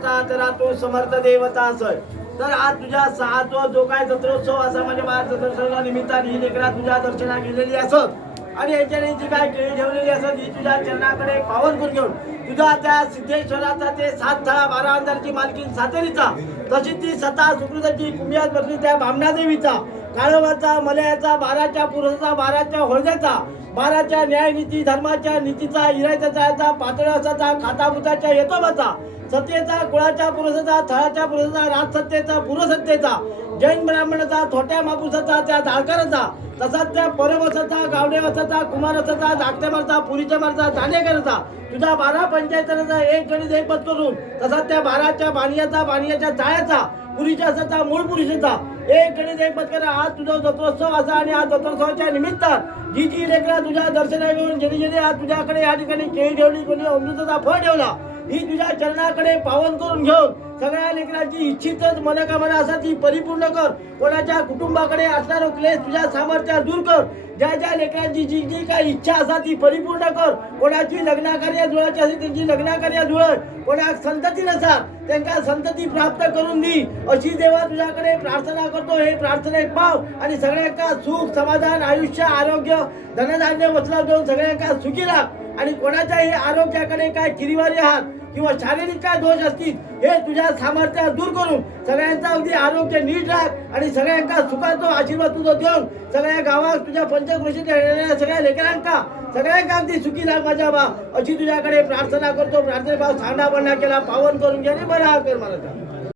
ब्राह्मणाचा तर तो समर्थ देवता असय. तर आज तुझ्या सहावा जो काय जत्रोत्सव असा म्हणजे महाराष्ट्र निमित्ताने ही लेकरा तुझ्या दर्शना गेलेली असत आणि याच्याने जी काय केळी ठेवलेली असत ही तुझ्या चरणाकडे पावन करून घेऊन तुझा त्या सिद्धेश्वराचा ते 7 थळा 12 अंतरची मालकीन सातेरीचा तशी ती सता सुकृताची कुंभियात बसली त्या भामना देवीचा काळोबाचा मलयाचा 12च्या पुरुषाचा 12च्या होळद्याचा 12च्या न्यायनीती धर्माच्या नीतीचा हिरायचा पातळाचा खाताभूताच्या येतोबाचा सत्तेचा कुळाच्या पुरुषाचा थळाच्या पुरुषाचा राजसत्तेचा पुरसत्तेचा जैन ब्राह्मणाचा छोट्या मापुसाचा त्या दाळकराचा तसाच त्या परमसाचा गावडेवासाचा कुमारसाचा धाकटेमारचा पुरीच्या मारचा दांडेकरचा तुझा 12 पंचायतचा एक गणित एक पद करून तसाच त्या 12च्या बाणियाच्या चाळ्याचा पुरीच्या असाचा मूळ पुरुषाचा एक गणित एक पद करा. आज तुझा जत्रोत्सव असा आणि आज जत्रोत्सवाच्या निमित्तानं जी जी लेकरा तुझ्या दर्शना येऊन ज्यांनी आज तुझ्याकडे या ठिकाणी केळी ठेवली कोणी अमृताचा फळ ठेवला ही तुझ्या चरणाकडे पावन करून घेऊन सगळ्या लेकरांची इच्छितच मनोकामना असा ती परिपूर्ण कर. कोणाच्या कुटुंबाकडे असणारा क्लेश तुझ्या सामर्थ्यात दूर कर. ज्या ज्या लेकरांची जी जी काही इच्छा असा ती परिपूर्ण कर. कोणाची लग्नाकार्य जुळायची असेल त्यांची लग्नाकार्य जुळय. कोणा संतती नसाल त्यांना संतती प्राप्त करून दी अशी देवा तुझ्याकडे प्रार्थना करतो. हे प्रार्थने पाव आणि सगळ्यांना सुख समाधान आयुष्य आरोग्य धनधान्य वचला देऊन सगळ्यांना सुखी राख. आणि कोणाच्याही आरोग्याकडे काय किरीवारी आहात किंवा शारीरिक काय दोष असतील हे तुझ्या सामर्थ्यात दूर करून सगळ्यांचा अगदी आरोग्य नीट राख आणि सगळ्यांना सुखाचा आशीर्वाद तुझा देऊन सगळ्या गावात तुझ्या पंचक्रोशीच्या येणाऱ्या सगळ्या लेकरांका सगळ्यांना अगदी सुखी राख माझ्या बा अशी तुझ्याकडे प्रार्थना करतो. प्रार्थने भाव सांडा बंडा केला पावन करून घे आणि बरा कर मला.